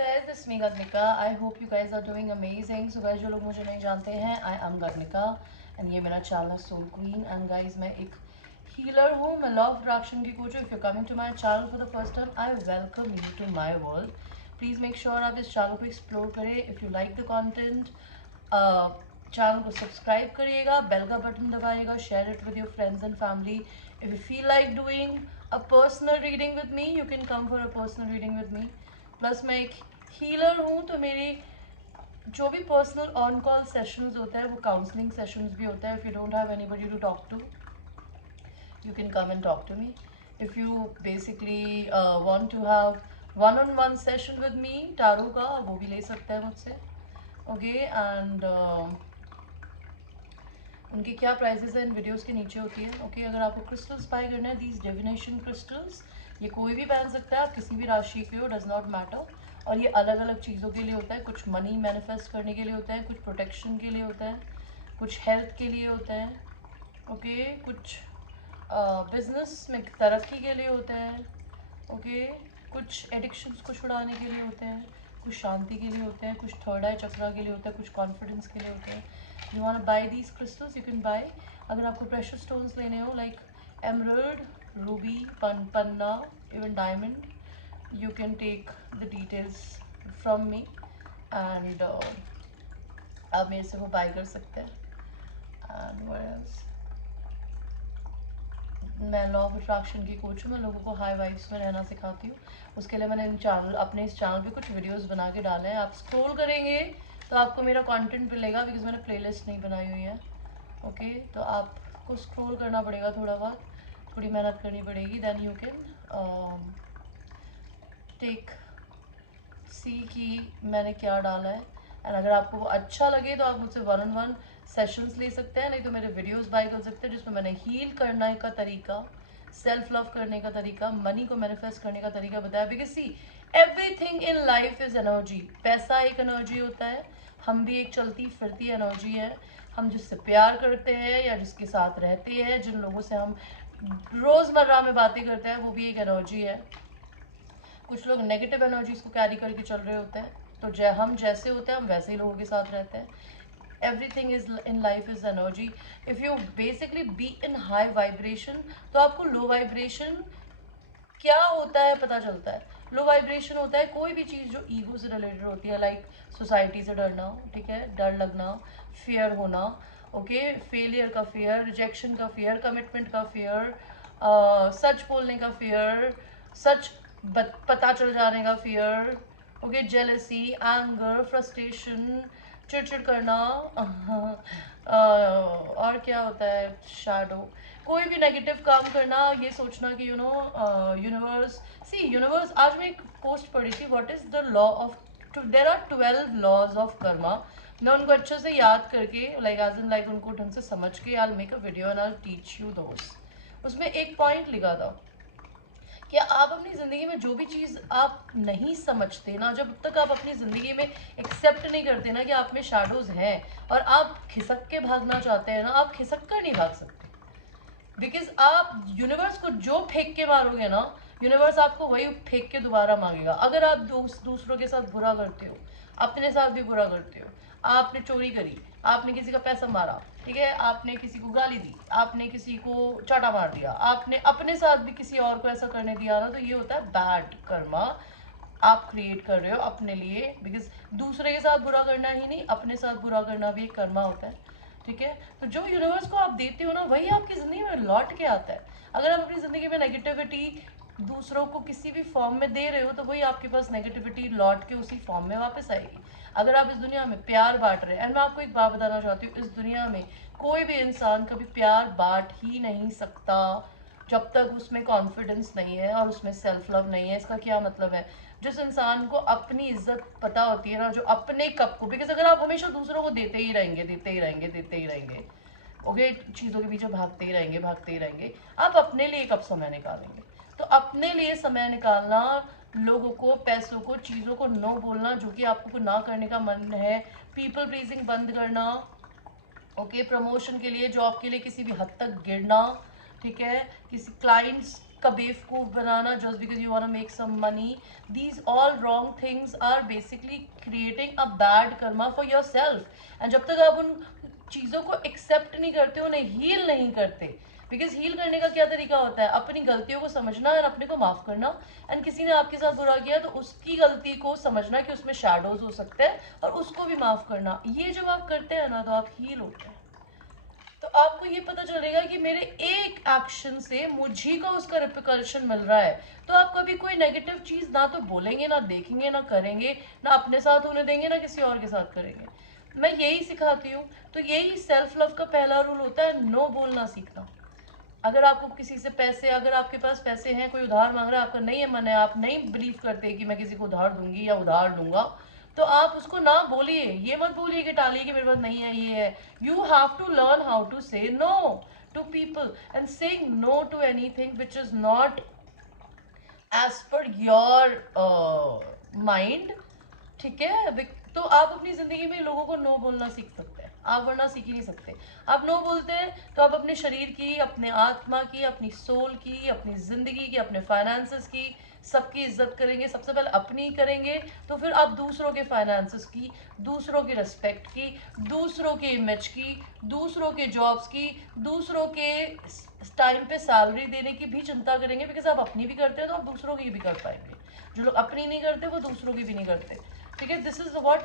guys, it's me Gagnika. I hope you guys are doing amazing. So guys, जो लोग मुझे नहीं जानते हैं, I am Gagnika and ये मेरा चैनल है Soul Queen. And guys, मैं एक healer हूँ, मैं law of attraction की coach हूँ. If you're coming to my channel for the first time, I welcome you to my world. Please make sure आप इस channel को explore करें. If you like the content, channel को subscribe करिएगा, bell का button दबाइएगा, share it with your friends and family. If you feel like doing a personal reading with me, you can come for a personal reading with me. Plus मैं एक healer हूँ, तो मेरी जो भी पर्सनल ऑन कॉल सेशंस होते हैं वो काउंसलिंग सेशंस भी होता है. If you don't have anybody to talk to, you can come and talk to me. If you basically want to have one-on-one session with me tarot का, वो भी ले सकते हैं मुझसे. ओके एंड उनकी क्या प्राइसेस है इन वीडियोस के नीचे होती है. ओके अगर आपको क्रिस्टल्स बाय करना है, दीज डिविनेशन क्रिस्टल्स, ये कोई भी पहन सकता है, आप किसी भी राशि के हो, डज नॉट मैटर. और ये अलग अलग चीज़ों के लिए होता है. कुछ मनी मैनिफेस्ट करने के लिए होता है, कुछ प्रोटेक्शन के लिए होता है, कुछ हेल्थ के लिए होता है. ओके कुछ बिजनेस में तरक्की के लिए होते हैं. ओके कुछ एडिक्शंस को छुड़ाने के लिए होते हैं, कुछ शांति के लिए होते हैं, कुछ थर्ड आई चक्रा के लिए होता है, कुछ कॉन्फिडेंस के लिए होते हैं. You want to buy these crystals, you can buy. अगर आपको प्रेशियस स्टोन्स लेने हो लाइक एमरल्ड, रूबी, पन्ना, even diamond, you can take the details from me and आप मेरे से वो बाय कर सकते हैं. एंड व्हाट एल्स, मैं लॉ ऑफ अट्रैक्शन की कोच हूँ. मैं लोगों को हाई वाइब्स में रहना सिखाती हूँ. उसके लिए मैंने अपने इस चैनल पे कुछ वीडियोस बना के डाले हैं. आप स्क्रॉल करेंगे तो आपको मेरा कंटेंट मिलेगा, बिकॉज मैंने प्लेलिस्ट नहीं बनाई हुई है. ओके तो आपको स्क्रॉल करना पड़ेगा, थोड़ा बहुत थोड़ी मेहनत करनी पड़ेगी. देन यू कैन टेक सी कि मैंने क्या डाला है. एंड अगर आपको वो अच्छा लगे तो आप मुझसे वन-on-1 सेशंस ले सकते हैं, नहीं तो मेरे वीडियोस बाय कर सकते हैं, जिसमें मैंने हील करने का तरीका, सेल्फ लव करने का तरीका, मनी को मैनिफेस्ट करने का तरीका बताया. Because see, everything in life is energy. पैसा एक एनर्जी होता है, हम भी एक चलती फिरती एनर्जी है. हम जिससे प्यार करते हैं या जिसके साथ रहते हैं, जिन लोगों से हम रोज़मर्रा में बातें करते हैं, वो भी एक एनर्जी है. कुछ लोग नेगेटिव एनर्जीज को कैरी करके चल रहे होते हैं, तो हम जैसे होते हैं हम वैसे ही लोगों के साथ रहते हैं. Everything is in life is energy. If you basically be in high vibration, तो आपको लो वाइब्रेशन क्या होता है पता चलता है. लो वाइब्रेशन होता है कोई भी चीज़ जो ईगो से रिलेटेड होती है, लाइक सोसाइटी से डरना, ठीक है, डर लगना, फियर होना. ओके फेलियर का फियर, रिजेक्शन का फियर, कमिटमेंट का फियर, सच बोलने का फियर, सच पता चल जाने का fear. Okay jealousy, anger, frustration, चिड़चिड़ करना. और क्या होता है, शैडो, कोई भी नेगेटिव काम करना, ये सोचना कि यूनिवर्स. सी यूनिवर्स, आज मैं एक पोस्ट पढ़ी थी, what is the law of, there are 12 laws of karma. मैं उनको अच्छे से याद करके, लाइक एज इन लाइक उनको ढंग से समझ के, I will make a video and I will teach you दोस. उसमें एक पॉइंट लिखा था कि आप अपनी ज़िंदगी में जो भी चीज़ आप नहीं समझते ना, जब तक आप अपनी ज़िंदगी में एक्सेप्ट नहीं करते ना कि आप में शैडोज़ हैं और आप खिसक के भागना चाहते हैं ना, आप खिसक कर नहीं भाग सकते. बिकॉज आप यूनिवर्स को जो फेंक के मारोगे ना, यूनिवर्स आपको वही फेंक के दोबारा मांगेगा. अगर आप दूसरों के साथ बुरा करते हो, अपने साथ भी बुरा करते हो, आपने चोरी करी, आपने किसी का पैसा मारा, ठीक है, आपने किसी को गाली दी, आपने किसी को चाटा मार दिया, आपने अपने साथ भी किसी और को ऐसा करने दिया ना, तो ये होता है बैड कर्मा. आप क्रिएट कर रहे हो अपने लिए, बिकॉज दूसरे के साथ बुरा करना ही नहीं, अपने साथ बुरा करना भी एक कर्मा होता है. ठीक है, तो जो यूनिवर्स को आप देते हो ना, वही आपकी ज़िंदगी में लौट के आता है. अगर आप अपनी ज़िंदगी में नेगेटिविटी दूसरों को किसी भी फॉर्म में दे रहे हो, तो वही आपके पास नेगेटिविटी लौट के उसी फॉर्म में वापस आएगी. अगर आप इस दुनिया में प्यार बांट रहे हैं, एंड मैं आपको एक बात बताना चाहती हूँ, इस दुनिया में कोई भी इंसान कभी प्यार बांट ही नहीं सकता जब तक उसमें कॉन्फिडेंस नहीं है और उसमें सेल्फ लव नहीं है. इसका क्या मतलब है, जिस इंसान को अपनी इज्जत पता होती है ना, जो अपने कप को, बिकॉज अगर आप हमेशा दूसरों को देते ही रहेंगे, देते ही रहेंगे, देते ही रहेंगे, ओके, चीज़ों के पीछे भागते ही रहेंगे, भागते ही रहेंगे, आप अपने लिए कब समय निकालेंगे. तो अपने लिए समय निकालना, लोगों को, पैसों को, चीज़ों को नो बोलना जो कि आपको ना करने का मन है, पीपल प्लीजिंग बंद करना, ओके, प्रमोशन के लिए, जॉब के लिए किसी भी हद तक गिरना, ठीक है, किसी क्लाइंट्स का बेवकूफ़ बनाना just because you want to make some money, these all wrong things are basically creating a bad karma for yourself. And जब तक आप उन चीज़ों को एक्सेप्ट नहीं करते, उन्हें हील नहीं करते, बिकॉज हील करने का क्या तरीका होता है, अपनी गलतियों को समझना और अपने को माफ़ करना। एंड किसी ने आपके साथ बुरा किया तो उसकी गलती को समझना कि उसमें शैडोज हो सकते हैं और उसको भी माफ़ करना। ये जब आप करते हैं ना तो आप हील होते हैं। तो आपको ये पता चलेगा कि मेरे एक एक्शन से मुझे का उसका रिपरकशन मिल रहा है। तो आप कभी कोई नेगेटिव चीज़ ना तो बोलेंगे, ना देखेंगे, ना करेंगे, ना अपने साथ होने देंगे, ना किसी और के साथ करेंगे। मैं यही सिखाती हूँ। तो यही सेल्फ लव का पहला रूल होता है, नो बोलना सीखना। अगर आपको किसी से पैसे, अगर आपके पास पैसे हैं, कोई उधार मांग रहा है, आपका नहीं है मन है, आप नहीं बिलीव करते कि मैं किसी को उधार दूंगी या उधार दूंगा, तो आप उसको ना बोलिए। ये मत बोलिए कि टालिए कि मेरे पास नहीं है, ये है। You have to learn how to say no to people and saying no to anything which is not as per your mind. ठीक है। तो आप अपनी जिंदगी में लोगों को नो बोलना सीख सकते हैं, आप वरना सीख ही नहीं सकते। आप नो बोलते हैं तो आप अपने शरीर की, अपने आत्मा की, अपनी सोल की, अपनी जिंदगी की, अपने फाइनेंसेस की, सबकी इज्जत करेंगे। सबसे पहले अपनी करेंगे, तो फिर आप दूसरों के फाइनेंसेस की, दूसरों की रिस्पेक्ट की, दूसरों के इमेज की, दूसरों के जॉब्स की, दूसरों के टाइम पे सैलरी देने की भी चिंता करेंगे। बिकॉज आप अपनी भी करते हैं तो आप दूसरों की भी कर पाएंगे। जो लोग अपनी नहीं करते वो दूसरों की भी नहीं करते। ठीक है। This is what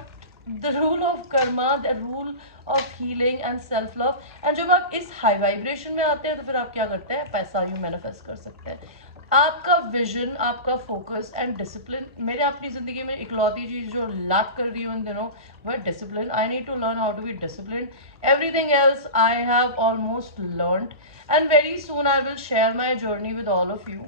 the rule of Karma, the rule of healing and self love. And जब आप इस हाई वाइब्रेशन में आते हैं तो फिर आप क्या करते हैं, पैसा यू मैनिफेस्ट कर सकते हैं। आपका विजन, आपका फोकस एंड डिसिप्लिन। मेरे अपनी जिंदगी में इकलौती चीज जो लैक कर रही हूँ इन दिनों वह discipline. I need to learn how to be discipline. Everything else I have almost learned, and very soon I will share my journey with all of you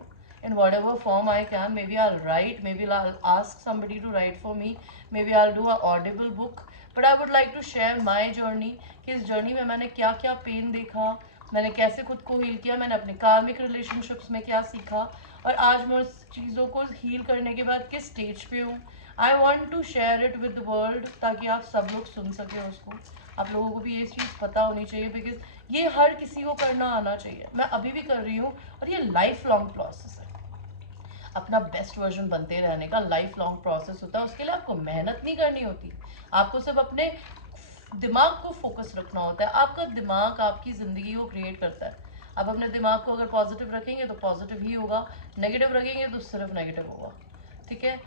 in whatever form I can. Maybe I'll write, maybe I'll ask somebody to write for me, maybe I'll do a audible book. But I would like to share my journey कि इस journey में मैंने क्या क्या pen देखा, मैंने कैसे खुद को हील किया, मैंने अपने कार्मिक रिलेशनशिप्स में क्या सीखा, और आज मैं उस चीज़ों को हील करने के बाद किस स्टेज पे हूँ। I want to share it with the world ताकि आप सब लोग सुन सकें उसको। आप लोगों को भी ये चीज़ पता होनी चाहिए, बिकॉज ये हर किसी को करना आना चाहिए। मैं अभी भी कर रही हूँ और ये लाइफ लॉन्ग प्रोसेस है। अपना बेस्ट वर्जन बनते रहने का लाइफ लॉन्ग प्रोसेस होता है। उसके लिए आपको मेहनत नहीं करनी होती, आपको सिर्फ अपने दिमाग को फोकस रखना होता है। आपका दिमाग आपकी ज़िंदगी को क्रिएट करता है। आप अपने दिमाग को अगर पॉजिटिव रखेंगे तो पॉजिटिव ही होगा, नेगेटिव रखेंगे तो सिर्फ नेगेटिव होगा। ठीक है।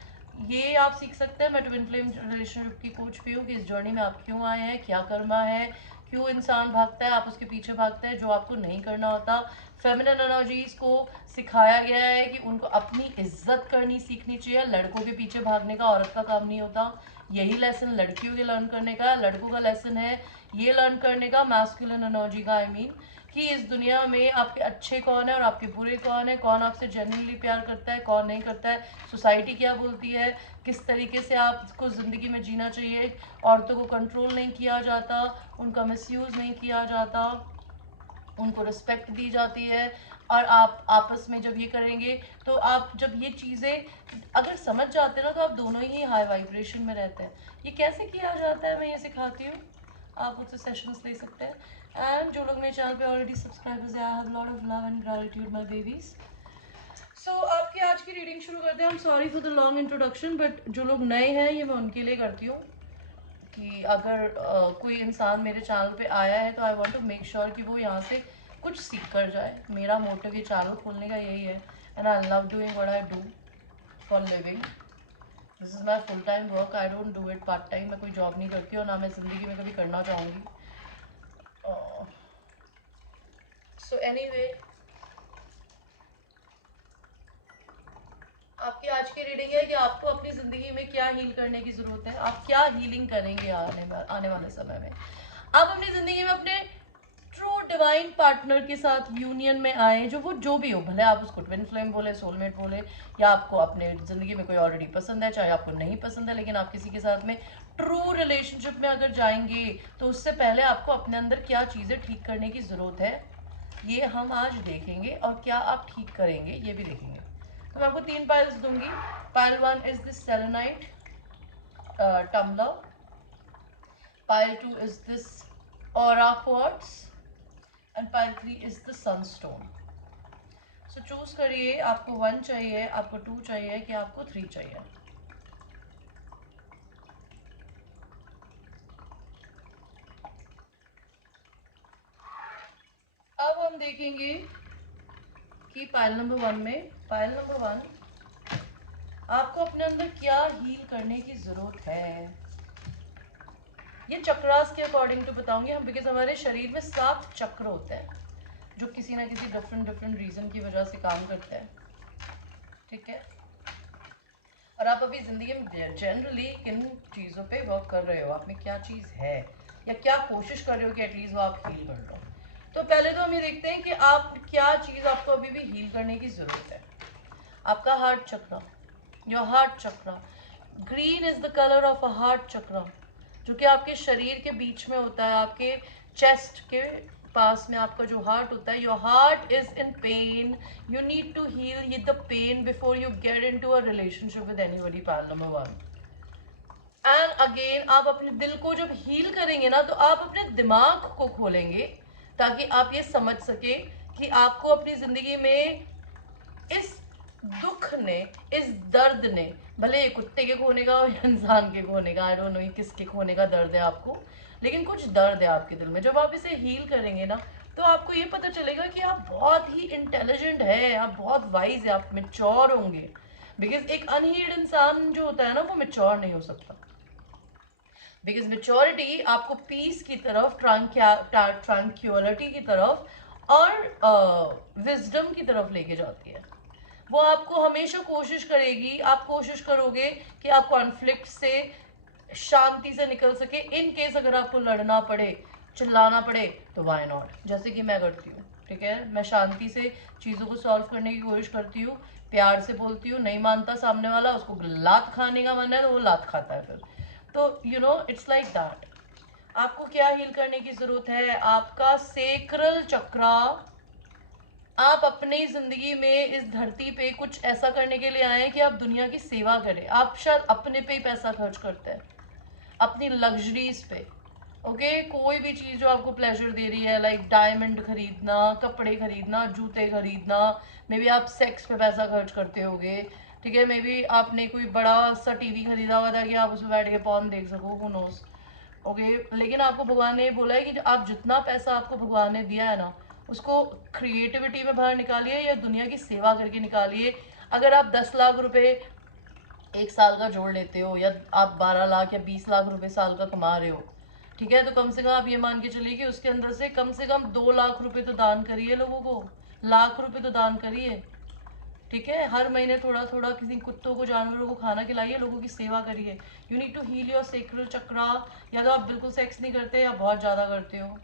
ये आप सीख सकते हैं। मैं ट्विन फ्लेम रिलेशनशिप की कोच भी हूँ कि इस जर्नी में आप क्यों आए हैं, क्या करना है, क्यों इंसान भागता है, आप उसके पीछे भागते हैं जो आपको नहीं करना होता। फेमिनिन एनर्जीज को सिखाया गया है कि उनको अपनी इज्जत करनी सीखनी चाहिए। लड़कों के पीछे भागने का औरत का काम नहीं होता। यही लेसन लड़कियों के लर्न करने का, लड़कों का लेसन है ये लर्न करने का, मैस्कुलिन एनर्जी का। आई मीन कि इस दुनिया में आपके अच्छे कौन है और आपके बुरे कौन है, कौन आपसे जेन्युइनली प्यार करता है, कौन नहीं करता है, सोसाइटी क्या बोलती है, किस तरीके से आपको ज़िंदगी में जीना चाहिए। औरतों को कंट्रोल नहीं किया जाता, उनका मिसयूज़ नहीं किया जाता, उनको रिस्पेक्ट दी जाती है। और आप आपस में जब ये करेंगे तो आप जब ये चीज़ें अगर समझ जाते हैं ना तो आप दोनों ही हाई वाइब्रेशन में रहते हैं। ये कैसे किया जाता है मैं ये सिखाती हूँ, आप मुझसे सेशंस ले सकते हैं। एंड जो लोग मेरे चैनल पे ऑलरेडी सब्सक्राइबर्स हैं, I have lot of love and gratitude my babies. So आपकी आज की रीडिंग शुरू करते हैं। I am sorry for the long introduction, but जो लोग नए हैं ये मैं उनके लिए करती हूँ कि अगर कोई इंसान मेरे चैनल पे आया है तो I want to make sure कि वो यहाँ से कुछ सीख कर जाए। मेरा मोटिव ये चैनल खोलने का यही है। And I love doing what I do for living. This is my full time work, I don't do it part time. मैं कोई जॉब नहीं करती और ना मैं ज़िंदगी में कभी करना चाहूँगी। सो एनीवे, आपकी आज की रीडिंग है कि आपको अपनी ज़िंदगी में क्या हील करने की ज़रूरत है, आप क्या हीलिंग करेंगे आने वाले समय में। आप अपनी ज़िंदगी में अपने ट्रू डिवाइन पार्टनर के साथ यूनियन में आए, जो भी हो, भले आप उसको ट्विन फ्लेम बोले, सोलमेट बोले, या आपको अपने ज़िंदगी में कोई ऑलरेडी पसंद है, चाहे आपको नहीं पसंद है, लेकिन आप किसी के साथ में ट्रू रिलेशनशिप में अगर जाएंगे तो उससे पहले आपको अपने अंदर क्या चीज़ें ठीक करने की ज़रूरत है ये हम आज देखेंगे, और क्या आप ठीक करेंगे ये भी देखेंगे। तो मैं आपको 3 पाइल्स दूंगी। Pile 1 is this selenite tumbler. Pile 2 is this aura quartz, and pile 3 is the sunstone. So choose करिए, आपको 1 चाहिए, आपको 2 चाहिए, कि आपको 3 चाहिए। अब हम देखेंगे कि पाइल नंबर 1 में, पाइल नंबर 1, आपको अपने अंदर क्या हील करने की जरूरत है। ये चक्रास के अकॉर्डिंग टू बताऊंगी हम, बिकॉज हमारे शरीर में 7 चक्र होते हैं जो किसी ना किसी डिफरेंट डिफरेंट रीजन की वजह से काम करते हैं। ठीक है, और आप अभी जिंदगी में जनरली किन चीज़ों पे वर्क कर रहे हो, आप में क्या चीज़ है, या क्या कोशिश कर रहे हो कि एटलीस्ट वो आप हील कर लो। तो पहले तो हम ये देखते हैं कि आप क्या चीज़ आपको अभी भी हील करने की ज़रूरत है। आपका हार्ट चक्र, योर हार्ट चक्र, green is the colour of a heart चक्र, जो कि आपके शरीर के बीच में होता है, आपके चेस्ट के पास में आपका जो हार्ट होता है। Your heart is in pain, you need to heal the pain before you get into a relationship with anybody, part number 1। And again आप अपने दिल को जब हील करेंगे ना, तो आप अपने दिमाग को खोलेंगे, ताकि आप ये समझ सके कि आपको अपनी जिंदगी में इस दुख ने, इस दर्द ने, भले ये कुत्ते के खोने का और इंसान के खोने का, आई डोंट नो ये किसके खोने का दर्द है आपको, लेकिन कुछ दर्द है आपके दिल में। जब आप इसे हील करेंगे ना, तो आपको ये पता चलेगा कि आप बहुत ही इंटेलिजेंट है, आप बहुत वाइज है, आप मेच्योर होंगे। बिकॉज एक अनहील्ड इंसान जो होता है ना, वो मेच्योर नहीं हो सकता। बिकॉज मेच्योरिटी आपको पीस की तरफ, ट्रैंक्युलिटी की तरफ और विजडम की तरफ लेके जाती है। वो आपको हमेशा कोशिश करेगी, आप कोशिश करोगे कि आप कॉन्फ्लिक्ट से शांति से निकल सके। इन केस अगर आपको लड़ना पड़े, चिल्लाना पड़े, तो वाई नॉट, जैसे कि मैं करती हूँ। ठीक है, मैं शांति से चीज़ों को सॉल्व करने की कोशिश करती हूँ, प्यार से बोलती हूँ। नहीं मानता सामने वाला, उसको लात खाने का मन है तो वो लात खाता है फिर। तो you know it's like that. आपको क्या हील करने की जरूरत है? आपका सेक्रल चक्रा। आप अपनी जिंदगी में इस धरती पे कुछ ऐसा करने के लिए आए हैं कि आप दुनिया की सेवा करें। आप शायद अपने पे ही पैसा खर्च करते हैं, अपनी लग्जरीज पे। ओके, कोई भी चीज़ जो आपको प्लेजर दे रही है, लाइक डायमंड खरीदना, कपड़े खरीदना, जूते खरीदना, मे बी आप सेक्स पे पैसा खर्च करते होगे। ठीक है, मे बी आपने कोई बड़ा सा टीवी खरीदा हुआ था कि आप उसमें बैठ के पॉर्न देख सको, हु नोस। ओके, लेकिन आपको भगवान ने बोला है कि आप जितना पैसा आपको भगवान ने दिया है ना, उसको क्रिएटिविटी में बाहर निकालिए या दुनिया की सेवा करके निकालिए। अगर आप 10 लाख रुपए एक साल का जोड़ लेते हो, या आप 12 लाख या 20 लाख रुपए साल का कमा रहे हो, ठीक है, तो कम से कम आप ये मान के चलिए कि उसके अंदर से कम 2 लाख रुपए तो दान करिए लोगों को, लाख रुपए तो दान करिए। ठीक है, हर महीने थोड़ा थोड़ा किसी कुत्तों को, जानवरों को खाना खिलाइए, लोगों की सेवा करिए। You need to heal your sacral chakra. या तो आप बिल्कुल सेक्स नहीं करते, या बहुत ज़्यादा करते हो,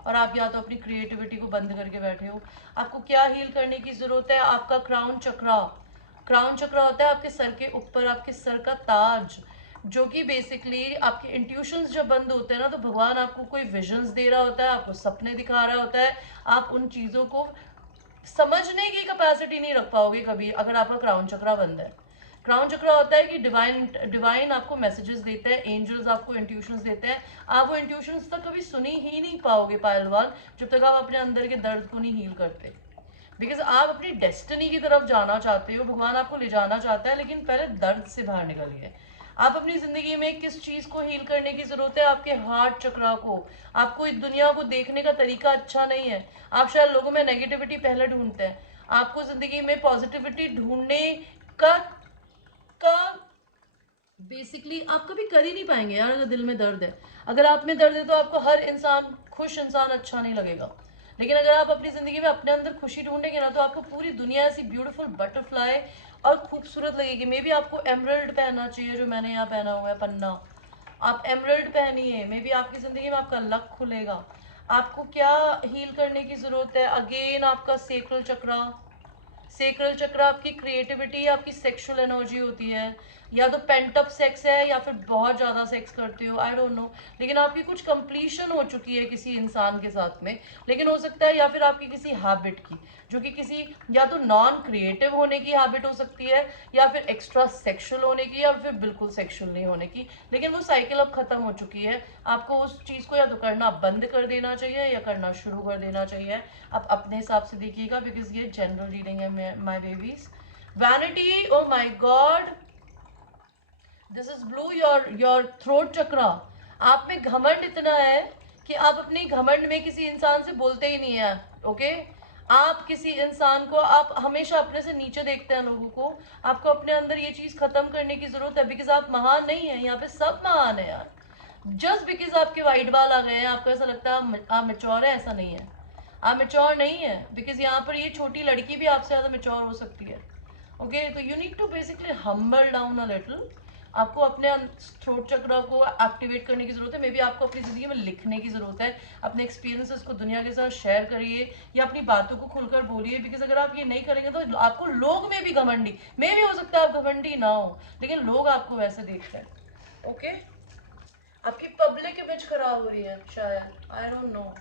और आप या तो अपनी क्रिएटिविटी को बंद करके बैठे हो। आपको क्या हील करने की ज़रूरत है? आपका क्राउन चक्रा। क्राउन चक्रा होता है आपके सर के ऊपर, आपके सर का ताज, जो कि बेसिकली आपके इंट्यूशंस जब बंद होते हैं ना, तो भगवान आपको कोई विजन्स दे रहा होता है, आपको सपने दिखा रहा होता है। आप उन चीज़ों को समझने की कैपेसिटी नहीं रख पाओगे कभी, अगर आपका क्राउन चक्रा बंद है। क्राउन चक्रा होता है कि डिवाइन डिवाइन आपको मैसेजेस देते हैं, एंजल्स आपको इंट्यूशंस देते हैं। आप वो इंट्यूशंस तक कभी सुनी ही नहीं पाओगे पहलवान, जब तक आप अपने अंदर के दर्द को नहीं हील करते। बिकॉज आप अपनी डेस्टिनी की तरफ जाना चाहते हो, भगवान आपको ले जाना चाहता है, लेकिन पहले दर्द से बाहर निकलिए। आप अपनी जिंदगी में किस चीज को हील करने की जरूरत है? आपके हार्ट चक्रा को। आपको इस दुनिया को देखने का तरीका अच्छा नहीं है। आप शायद लोगों में नेगेटिविटी पहले ढूंढते हैं। आपको जिंदगी में पॉजिटिविटी ढूंढने का का बेसिकली आप कभी कर ही नहीं पाएंगे यार, अगर दिल में दर्द है। अगर आप में दर्द है तो आपको हर इंसान, खुश इंसान अच्छा नहीं लगेगा। लेकिन अगर आप अपनी जिंदगी में अपने अंदर खुशी ढूंढेंगे ना, तो आपको पूरी दुनिया ऐसी ब्यूटीफुल बटरफ्लाई और खूबसूरत लगेगी। मे बी आपको एमरल्ड पहनना चाहिए, जो मैंने यहाँ पहना हुआ है पन्ना। आप एमरल्ड पहनिए, मे बी आपकी जिंदगी में आपका लक खुलेगा। आपको क्या हील करने की जरूरत है? अगेन आपका सेक्रल चक्रा। सेक्रल चक्र आपकी क्रिएटिविटी, आपकी सेक्सुअल एनर्जी होती है। या तो पेंट अप सेक्स है या फिर बहुत ज़्यादा सेक्स करते हो, आई डोंट नो, लेकिन आपकी कुछ कंप्लीशन हो चुकी है किसी इंसान के साथ में। लेकिन हो सकता है या फिर आपकी किसी हैबिट की, जो कि किसी या तो नॉन क्रिएटिव होने की हैबिट हो सकती है, या फिर एक्स्ट्रा सेक्सुअल होने की, या फिर बिल्कुल सेक्सुअल नहीं होने की, लेकिन वो साइकिल अब खत्म हो चुकी है। आपको उस चीज़ को या तो करना बंद कर देना चाहिए या करना शुरू कर देना चाहिए। आप अपने हिसाब से देखिएगा, बिकॉज ये जनरल रीडिंग है my babies. Vanity, oh my God, this is blue, your throat chakra. आप में घमंड इतना है कि आप अपनी घमंड में किसी इंसान से बोलते ही नहीं है। ओके, आप किसी इंसान को, आप हमेशा अपने से नीचे देखते हैं लोगों को। आपको अपने अंदर ये चीज खत्म करने की जरूरत है, बिकॉज आप महान नहीं है। यहाँ पे सब महान है यार। जस्ट बिकॉज आपके वाइट बाल आ गए हैं, आपको ऐसा लगता है आप मेच्योर है, ऐसा नहीं है। आप मेच्योर नहीं है, बिकॉज यहाँ पर ये छोटी लड़की भी आपसे ज्यादा मेच्योर हो सकती है। ओके, तो you need to basically humble down a little. आपको अपने थ्रोट चक्र को एक्टिवेट करने की जरूरत है। मे बी आपको अपनी जिंदगी में लिखने की जरूरत है। अपने एक्सपीरियंसेस को दुनिया के साथ शेयर करिए, या अपनी बातों को खुलकर बोलिए, बिकॉज अगर आप ये नहीं करेंगे तो आपको लोग में भी घमंडी, में भी हो सकता है आप घमंडी ना हो, लेकिन लोग आपको वैसे देखते हैं। ओके, आपकी पब्लिक इमेज खराब हो रही है शायद, आई डोंट नो।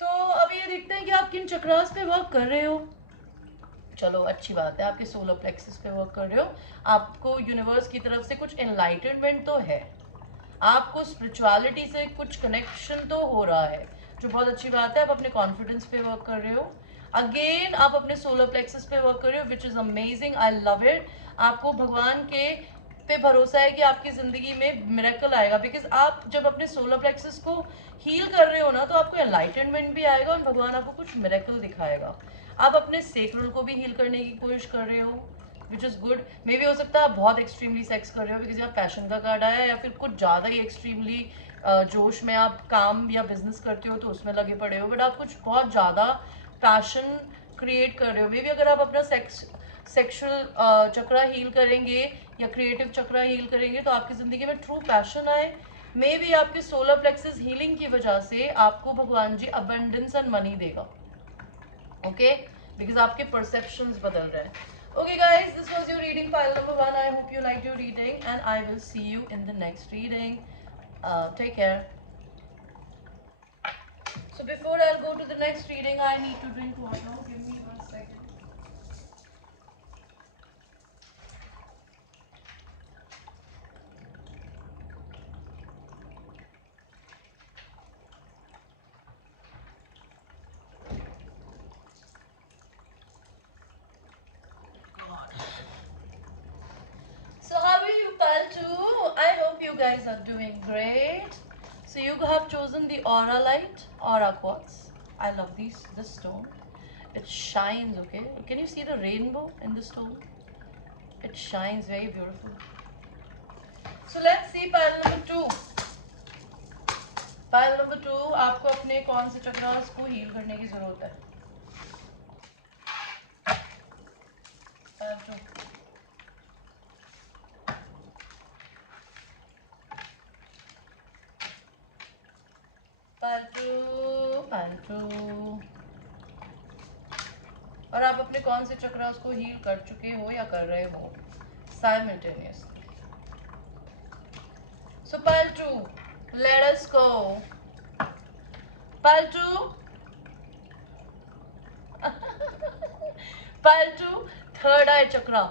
तो अब ये देखते हैं कि आप किन चक्रास पे वर्क कर रहे हो। चलो अच्छी बात है, आपके सोलर प्लेक्सिस पे वर्क कर रहे हो। आपको यूनिवर्स की तरफ से कुछ एनलाइटनमेंट तो है, आपको स्पिरिचुअलिटी से कुछ कनेक्शन तो हो रहा है, जो बहुत अच्छी बात है। आप अपने कॉन्फिडेंस पे वर्क कर रहे हो। अगेन आप अपने सोलर प्लेक्सिस पे वर्क कर रहे हो, which is amazing, I love it. आपको भगवान के पे भरोसा है कि आपकी जिंदगी में मिरेकल आएगा, बिकॉज आप जब अपने सोलर प्लेक्सिस को हील कर रहे हो ना, तो आपको एनलाइटनमेंट भी आएगा और भगवान आपको कुछ मिरेकल दिखाएगा। आप अपने सेक्रल को भी हील करने की कोशिश कर रहे हो, विच इज़ गुड। मे भी हो सकता है आप बहुत एक्सट्रीमली सेक्स कर रहे हो, बिकॉज यहाँ पैशन का कार्ड आया है, या फिर कुछ ज़्यादा ही एक्सट्रीमली जोश में आप काम या बिजनेस करते हो तो उसमें लगे पड़े हो, बट आप कुछ बहुत ज़्यादा पैशन क्रिएट कर रहे हो। मे बी अगर आप अपना सेक्सुअल चक्रा हील करेंगे या क्रिएटिव चक्रा हील करेंगे तो आपकी ज़िंदगी में ट्रू पैशन आए। मे बी आपके सोलर प्लेक्सिस हीलिंग की वजह से आपको भगवान जी अबंडेंस एंड मनी देगा। ओके, बिकॉज आपके परसेप्शंस बदल रहे हैं। Okay guys, this was your reading pile number 1. I hope you liked your reading and I will see you in the next reading. Take care. So before I'll go to the next reading, I need to drink water. Give me 1 second. So how are you, Paltu? I hope you guys are doing great. So you have chosen the Aura Light, Aura Quartz. I love this stone. It shines, okay? Can you see the rainbow in the stone? It shines very beautiful. So let's see pile number 2. Pile number 2, आपको अपने कौन से चक्रास को heal करने की जरूरत है? Pile 2. Pile 2, Pile 2. और आप अपने कौन से चक्रास को हील कर चुके हो या कर रहे हो simultaneously? So pile 2, let us go. Pile 2. Pile 2, third eye चक्रा।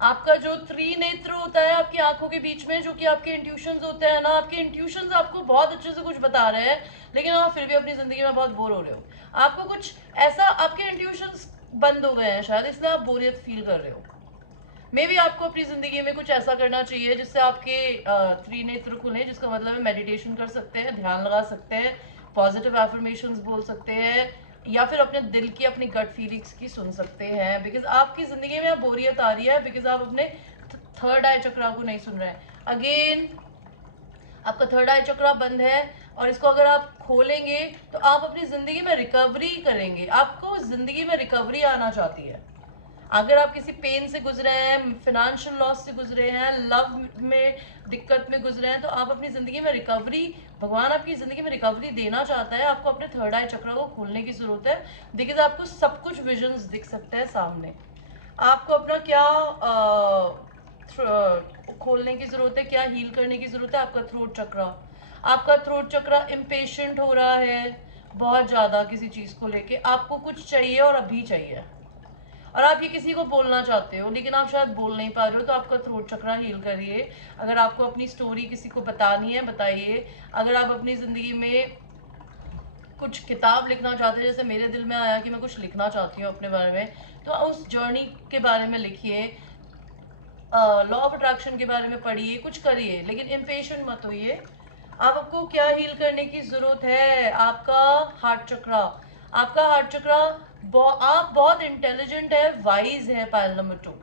आपका जो त्रिनेत्र होता है आपकी आंखों के बीच में, जो कि आपके इंट्यूशंस होते हैं ना, आपके इंट्यूशंस आपको बहुत अच्छे से कुछ बता रहे हैं, लेकिन आप फिर भी अपनी जिंदगी में बहुत बोर हो रहे हो। आपको कुछ ऐसा, आपके इंट्यूशंस बंद हो गए हैं शायद, इसलिए आप बोरियत फील कर रहे हो। मे बी आपको अपनी ज़िंदगी में कुछ ऐसा करना चाहिए जिससे आपके त्रिनेत्र खुलें, जिसका मतलब है मेडिटेशन कर सकते हैं, ध्यान लगा सकते हैं, पॉजिटिव एफर्मेशंस बोल सकते हैं, या फिर अपने दिल की, अपनी गट फीलिंग्स की सुन सकते हैं, बिकॉज आपकी ज़िंदगी में बोरियत आ रही है, बिकॉज आप अपने थर्ड आई चक्रा को नहीं सुन रहे हैं। अगेन आपका थर्ड आई चक्रा बंद है, और इसको अगर आप खोलेंगे तो आप अपनी ज़िंदगी में रिकवरी करेंगे। आपको ज़िंदगी में रिकवरी आना चाहती है। अगर आप किसी पेन से गुजरे हैं, फिनेंशियल लॉस से गुजरे हैं, लव में दिक्कत में गुजरे हैं, तो आप अपनी ज़िंदगी में रिकवरी, भगवान आपकी ज़िंदगी में रिकवरी देना चाहता है। आपको अपने थर्ड आई चक्र को खोलने की ज़रूरत है, बिकॉज आपको सब कुछ विजन्स दिख सकते हैं सामने। आपको अपना क्या खोलने की जरूरत है, क्या हील करने की जरूरत है? आपका थ्रोट चक्रा। आपका थ्रोट चक्रा इम्पेशेंट हो रहा है बहुत ज्यादा किसी चीज को लेके, आपको कुछ चाहिए और अभी चाहिए, और आप ये किसी को बोलना चाहते हो लेकिन आप शायद बोल नहीं पा रहे हो, तो आपका थ्रोट चक्रा हील करिए। अगर आपको अपनी स्टोरी किसी को बतानी है, बताइए। अगर आप अपनी जिंदगी में कुछ किताब लिखना चाहते हैं, जैसे मेरे दिल में आया कि मैं कुछ लिखना चाहती हूँ अपने बारे में, तो उस जर्नी के बारे में लिखिए, लॉ ऑफ अट्रैक्शन के बारे में पढ़िए, कुछ करिए, लेकिन इम्पेशेंट मत होइए। आपको क्या हील करने की जरूरत है? आपका हार्ट चक्रा। आपका हार्ट चक्रा, आप बहुत इंटेलिजेंट है, वाइज है, पायल नंबर 2।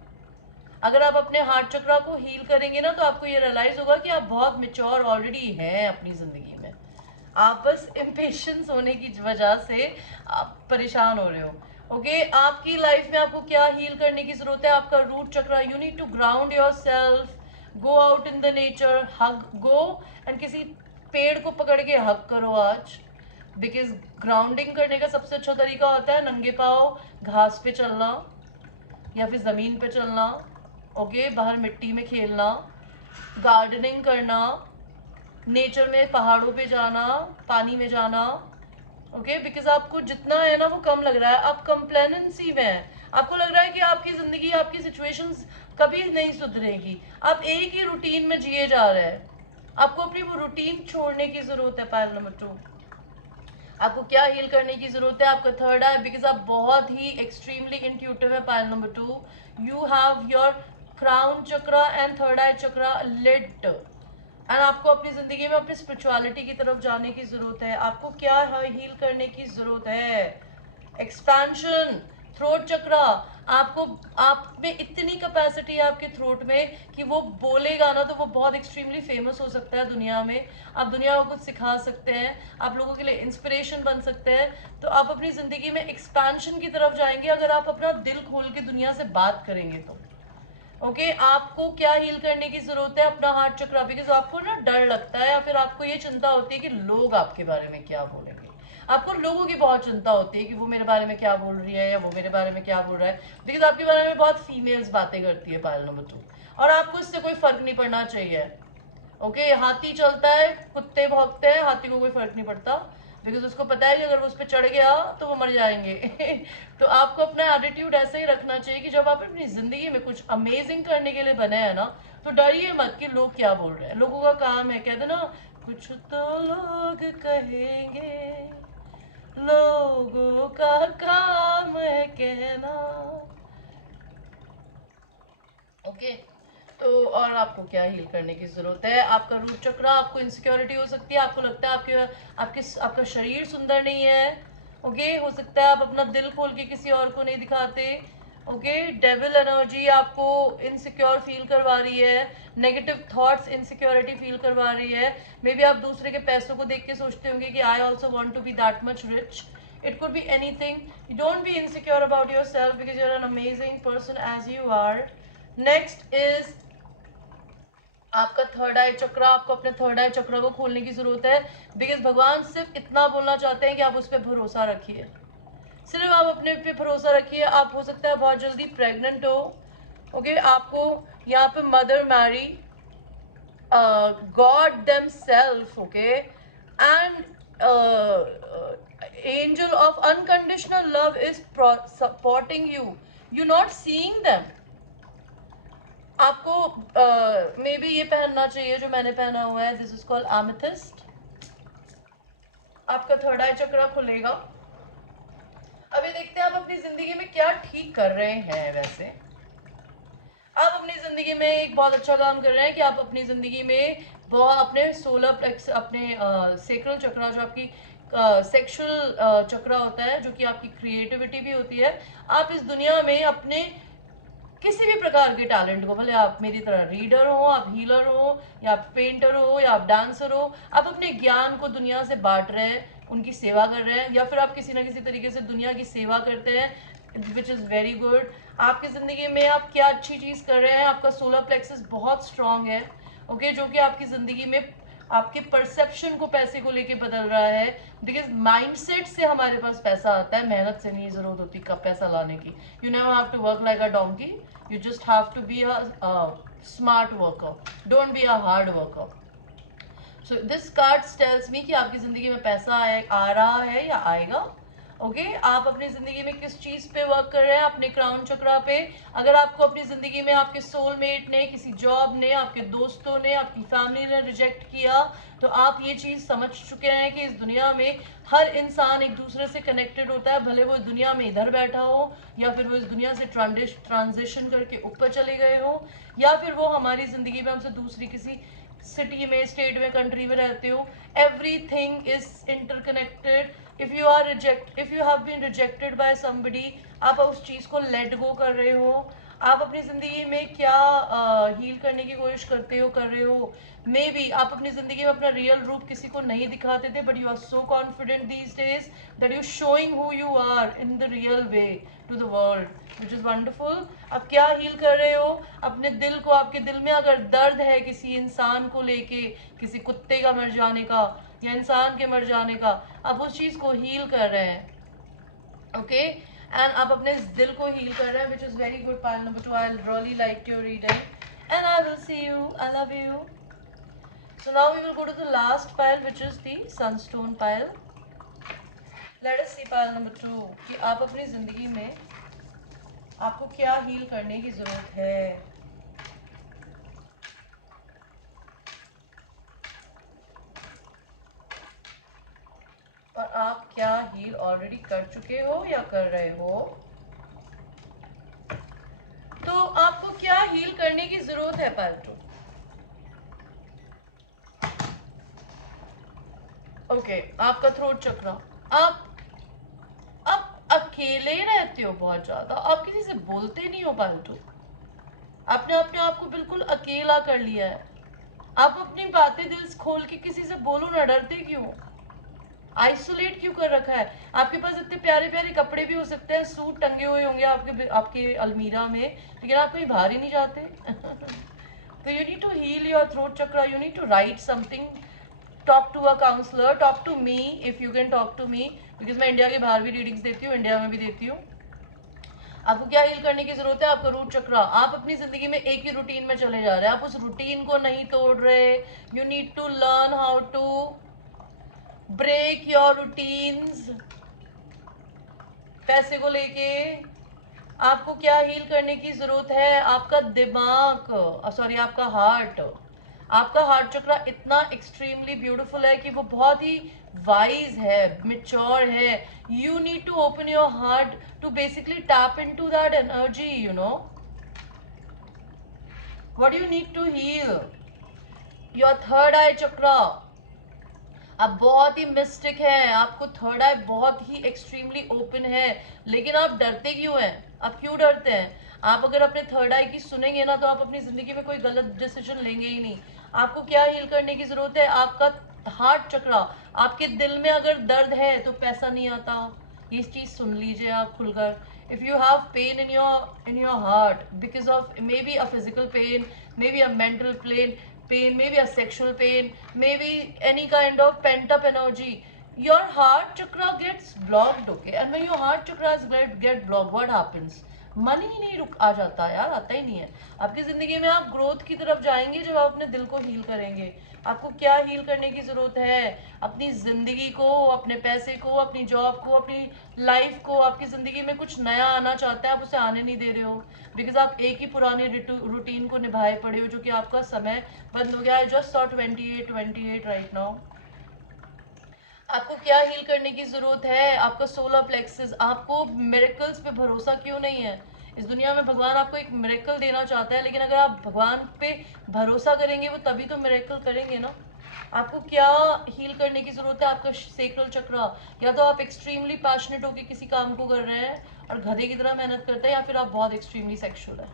अगर आप अपने हार्ट चक्रा को हील करेंगे ना, तो आपको ये रियलाइज होगा कि आप बहुत मिच्योर ऑलरेडी हैं अपनी जिंदगी में। आप बस इम्पेशेंस होने की वजह से आप परेशान हो रहे हो। ओके, आपकी लाइफ में आपको क्या हील करने की जरूरत है? आपका root chakra. You need to ground yourself, go out in the nature, hug, go and किसी पेड़ को पकड़ के हग करो आज। बिकॉज ग्राउंडिंग करने का सबसे अच्छा तरीका होता है नंगे पाँव घास पे चलना या फिर जमीन पे चलना। ओके, बाहर मिट्टी में खेलना, गार्डनिंग करना, नेचर में पहाड़ों पे जाना, पानी में जाना। ओके, बिकॉज आपको जितना है ना वो कम लग रहा है, आप कंप्लेनेंसी में है, आपको लग रहा है कि आपकी जिंदगी, आपकी सिचुएशंस कभी नहीं सुधरेगी, आप एक ही रूटीन में जिए जा रहे हैं। आपको अपनी वो रूटीन छोड़ने की जरूरत है, पायल नंबर 2। आपको क्या हील करने की जरूरत है? आपका थर्ड आई, बिकॉज आप बहुत ही एक्सट्रीमली इंट्यूटिव है, pile number 2। You have your crown chakra and third eye chakra lit, and आपको अपनी जिंदगी में अपनी स्पिरिचुअलिटी की तरफ जाने की जरूरत है। आपको क्या हील करने की जरूरत है? एक्सपेंशन, थ्रोट चक्रा। आपको, आप में इतनी कैपेसिटी है आपके थ्रोट में कि वो बोलेगा ना तो वो बहुत एक्सट्रीमली फेमस हो सकता है दुनिया में। आप दुनिया को कुछ सिखा सकते हैं, आप लोगों के लिए इंस्पिरेशन बन सकते हैं। तो आप अपनी जिंदगी में एक्सपेंशन की तरफ जाएंगे अगर आप अपना दिल खोल के दुनिया से बात करेंगे तो। ओके, आपको क्या हील करने की जरूरत है? अपना हार्ट चक्रा। बिकॉज आपको ना डर लगता है या फिर आपको ये चिंता होती है कि लोग आपके बारे में क्या बोलेंगे। आपको लोगों की बहुत चिंता होती है कि वो मेरे बारे में क्या बोल रही है या वो मेरे बारे में क्या बोल रहा है, बिकॉज आपके बारे में बहुत फीमेल्स बातें करती है, पायल नंबर 2। और आपको इससे कोई फर्क नहीं पड़ना चाहिए। ओके, हाथी चलता है, कुत्ते भौंकते हैं, हाथी को कोई फर्क नहीं पड़ता, बिकॉज उसको पता है कि अगर वो उस पर चढ़ गया तो वो मर जाएंगे। तो आपको अपना एटीट्यूड ऐसे ही रखना चाहिए कि जब आप अपनी जिंदगी में कुछ अमेजिंग करने के लिए बने हैं ना, तो डरिए मत कि लोग क्या बोल रहे हैं। लोगों का काम है, कहते ना, कुछ तो लोग कहेंगे, लोगों का काम है कहना। ओके, तो और आपको क्या हील करने की जरूरत है? आपका रूट चक्रा। आपको इनसिक्योरिटी हो सकती है, आपको लगता है आपका शरीर सुंदर नहीं है। ओके, हो सकता है आप अपना दिल खोल के किसी और को नहीं दिखाते। ओके, डेविल एनर्जी आपको इनसिक्योर फील करवा रही है, नेगेटिव थॉट्स इनसिक्योरिटी फील करवा रही है। मे बी आप दूसरे के पैसों को देख के सोचते होंगे कि I also want to be that much rich. It could be anything. You don't be insecure about yourself because you're an amazing person as you are. Next is आपका थर्ड आई चक्रा। आपको अपने थर्ड आई चक्रा को खोलने की जरूरत है, because भगवान सिर्फ इतना बोलना चाहते हैं कि आप उस पर भरोसा रखिए। सिर्फ आप अपने पे भरोसा रखिए। आप हो सकता है बहुत जल्दी प्रेग्नेंट हो। ओके, आपको यहाँ पे mother Mary, God themself, okay, and angel of unconditional love is supporting you. You not seeing them. आपको मे बी ये पहनना चाहिए जो मैंने पहना हुआ है, दिस इज कॉल्ड एमेथिस्ट। आपका थर्ड आई चक्रा खुलेगा। अभी देखते हैं आप अपनी जिंदगी में क्या ठीक कर रहे हैं। वैसे आप अपनी जिंदगी में एक बहुत अच्छा काम कर रहे हैं कि आप अपनी जिंदगी में बहुत अपने सोलर प्लेक्स, अपने सेक्रल चक्रा, जो आपकी सेक्सुअल चक्रा होता है, जो कि आपकी क्रिएटिविटी भी होती है, आप इस दुनिया में अपने किसी भी प्रकार के टैलेंट को, भले आप मेरी तरह रीडर हो, आप हीलर हो, या आप पेंटर हो, या आप डांसर हो, आप अपने ज्ञान को दुनिया से बांट रहे हैं, उनकी सेवा कर रहे हैं, या फिर आप किसी ना किसी तरीके से दुनिया की सेवा करते हैं, विच इज़ वेरी गुड। आपकी ज़िंदगी में आप क्या अच्छी चीज़ कर रहे हैं? आपका सोलर प्लेक्सस बहुत स्ट्रांग है, ओके, जो कि आपकी ज़िंदगी में आपके परसेप्शन को पैसे को लेके बदल रहा है, बिकॉज माइंडसेट से हमारे पास पैसा आता है, मेहनत से नहीं जरूरत होती कब पैसा लाने की. You never have to work like a donkey, you just have to be a smart worker, don't be a hard worker. So this card tells me कि आपकी जिंदगी में पैसा आ रहा है या आएगा. ओके आप अपनी जिंदगी में किस चीज पे वर्क कर रहे हैं, अपने क्राउन चक्रा पे. अगर आपको अपनी जिंदगी में आपके सोलमेट ने, किसी जॉब ने, आपके दोस्तों ने, आपकी फैमिली ने रिजेक्ट किया, तो आप ये चीज समझ चुके हैं कि इस दुनिया में हर इंसान एक दूसरे से कनेक्टेड होता है, भले वो इस दुनिया में इधर बैठा हो या फिर वो इस दुनिया से ट्रांजिशन करके ऊपर चले गए हो, या फिर वो हमारी जिंदगी में हमसे दूसरी किसी सिटी में, स्टेट में, कंट्री में रहते हो. Everything is interconnected. If you have been rejected by somebody, आप उस चीज को लेट गो कर रहे हो. आप अपनी जिंदगी में क्या हील करने की कोशिश कर रहे हो. मे बी आप अपनी जिंदगी में अपना रियल रूप किसी को नहीं दिखाते थे, but you are so confident these days that you showing who you are in the real way to the world, which is wonderful. आप क्या हील कर रहे हो अपने दिल को. आपके दिल में अगर दर्द है किसी इंसान को लेके, किसी कुत्ते का मर जाने का या इंसान के मर जाने का, आप उस चीज को हील कर रहे हैं. ओके एंड आप अपने दिल को हील कर रहे हैं, which is very good. Pile number 2, I really like your reading and I will see you. I love you. So now we will go to the last pile, which is the sunstone pile. Let us see pile number 2 कि आप अपनी जिंदगी में आपको क्या heal करने की जरूरत है. और आप क्या हील ऑलरेडी कर चुके हो या कर रहे हो. तो आपको क्या हील करने की जरूरत है पाइल 2. ओके आपका थ्रोट चक्रा. आप अकेले रहते हो बहुत ज्यादा, आप किसी से बोलते नहीं हो पाइल 2. आपने अपने आप को बिल्कुल अकेला कर लिया है. आप अपनी बातें दिल खोल के किसी से बोलो ना, डरते क्यों, आइसोलेट क्यों कर रखा है. आपके पास इतने प्यारे प्यारे कपड़े भी हो सकते हैं, सूट टंगे हुए होंगे आपके आपके अलमीरा में, लेकिन आप कहीं बाहर ही नहीं जाते. तो you need to heal your throat chakra. You need to write something, talk to a counsellor, talk to me if you can talk to me, because मैं इंडिया के बाहर भी रीडिंग्स देती हूँ, इंडिया में भी देती हूँ. आपको क्या हील करने की जरूरत है. आपका रूट चक्रा. आप अपनी जिंदगी में एक ही रूटीन में चले जा रहे हैं, आप उस रूटीन को नहीं तोड़ रहे. You need to learn how to break your routines. पैसे को लेके आपको क्या हील करने की जरूरत है. आपका दिमाग, सॉरी आपका हार्ट. आपका हार्ट चक्रा इतना एक्सट्रीमली ब्यूटीफुल है कि वो बहुत ही वाइज है, मिच्योर है. You need to open your heart to basically tap into that energy. You know what you need to heal. Your third eye chakra. आप बहुत ही मिस्टिक है, आपको थर्ड आई बहुत ही एक्सट्रीमली ओपन है, लेकिन आप डरते क्यों हैं. आप क्यों डरते हैं. आप अगर अपने थर्ड आई की सुनेंगे ना, तो आप अपनी जिंदगी में कोई गलत डिसीजन लेंगे ही नहीं. आपको क्या हील करने की जरूरत है. आपका हार्ट चक्रा. आपके दिल में अगर दर्द है तो पैसा नहीं आता. ये चीज सुन लीजिए आप खुलकर. if you have pain in your heart because of maybe a physical pain, maybe a mental pain, maybe a sexual pain, maybe any kind of pent up energy, your heart chakra gets blocked. Okay, and when your heart chakras get blocked, what happens. मन ही नहीं रुक आ जाता यार, आता ही नहीं है. आपकी जिंदगी में आप ग्रोथ की तरफ जाएंगे जब आप अपने दिल को हील करेंगे. आपको क्या हील करने की जरूरत है. अपनी जिंदगी को, अपने पैसे को, अपनी जॉब को, अपनी लाइफ को. आपकी जिंदगी में कुछ नया आना चाहता है, आप उसे आने नहीं दे रहे हो, बिकॉज आप एक ही पुरानी रूटीन को निभाए पड़े हो, जो कि आपका समय बंद हो गया. I just saw 28 right now. आपको क्या हील करने की जरूरत है. आपका सोलर प्लेक्सस. आपको मिरेकल्स पे भरोसा क्यों नहीं है. इस दुनिया में भगवान आपको एक मिरेकल देना चाहता है, लेकिन अगर आप भगवान पे भरोसा करेंगे, वो तभी तो मिरेकल करेंगे ना. आपको क्या हील करने की जरूरत है. आपका सेक्रल चक्र. या तो आप एक्सट्रीमली पैशनेट होकर किसी काम को कर रहे हैं और गधे की तरह मेहनत करते हैं, या फिर आप बहुत एक्सट्रीमली सेक्सुअल है.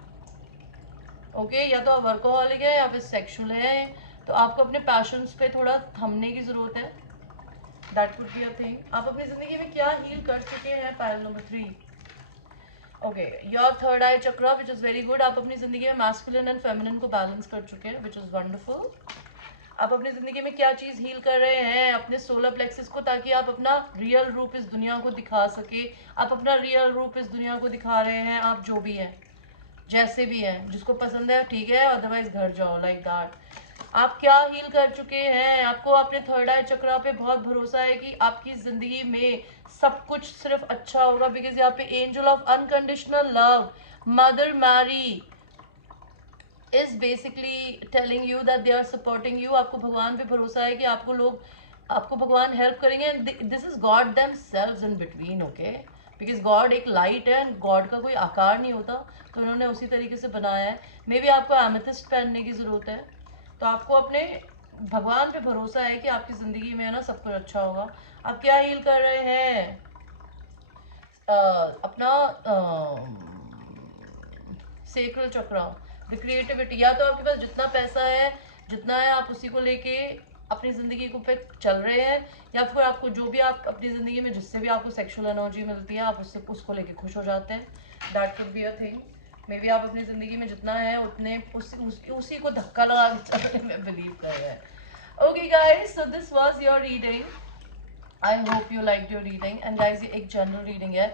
ओके या तो आप वर्कोहॉलिक है या फिर सेक्सुअल है. तो आपको अपने पैशंस पे थोड़ा थमने की जरूरत है. That could be a thing. आप अपनी जिंदगी में क्या हील कर चुके हैं. Pile number 3. Okay your third eye chakra, which is very good. आप अपनी जिंदगी में मैस्कुलिन एंड फेमिनिन को बैलेंस कर चुके हैं, विच इज वंडरफुल. आप अपनी ज़िंदगी में क्या चीज़ हील कर रहे हैं अपने सोलर प्लेक्सिस को, ताकि आप अपना रियल रूप इस दुनिया को दिखा सके। आप अपना रियल रूप इस दुनिया को दिखा रहे हैं, आप जो भी हैं, जैसे भी हैं, जिसको पसंद है ठीक है, अदरवाइज घर जाओ, लाइक दैट। आप क्या हील कर चुके हैं? आपको अपने थर्ड आई चक्रा पे बहुत भरोसा है कि आपकी ज़िंदगी में सब कुछ सिर्फ अच्छा होगा, बिकॉज यहाँ पे angel of unconditional love, mother Mary is basically telling you that they are supporting you. आपको भगवान पे भरोसा है कि आपको भगवान हेल्प करेंगे, and this is God them selves in between, okay. Because God एक लाइट है एंड गॉड का कोई आकार नहीं होता, तो उन्होंने उसी तरीके से बनाया है। मे बी आपको एमेथिस्ट पहनने की ज़रूरत है, तो आपको अपने भगवान पे भरोसा है कि आपकी ज़िंदगी में है ना सब कुछ अच्छा होगा। आप क्या हील कर रहे हैं? अपना सेक्रल चक्र, द क्रिएटिविटी। या तो आपके पास जितना पैसा है, जितना है, आप उसी को लेके अपनी ज़िंदगी को पे चल रहे हैं, या फिर आपको जो भी आप अपनी ज़िंदगी में जिससे भी आपको सेक्सुअल एनर्जी मिलती है, आप उसको लेके खुश हो जाते हैं। That could be a thing. May be आप अपनी ज़िंदगी में जितना है उतने उसी को धक्का लगा के चलने में बिलीव कर रहे हैं। Okay guys, so this was your reading. I hope you liked your reading. And guys, ये एक general reading है.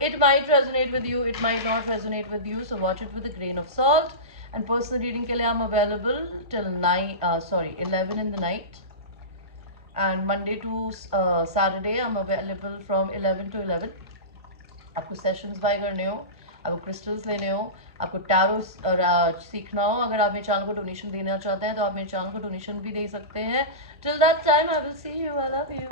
It might resonate with you, it might not resonate with you. So watch it with a grain of salt. And personal reading के लिए I'm available till 11 in the night. And Monday to Saturday I'm available from 11 to 11. आपको sessions bye करने हो, आपको crystals लेने हो, आपको tarot सीखना हो, अगर आप मेरे चैनल को डोनेशन देना चाहते हैं तो आप मेरे चैनल को डोनेशन भी दे सकते हैं। Till that time I will see you, I love you.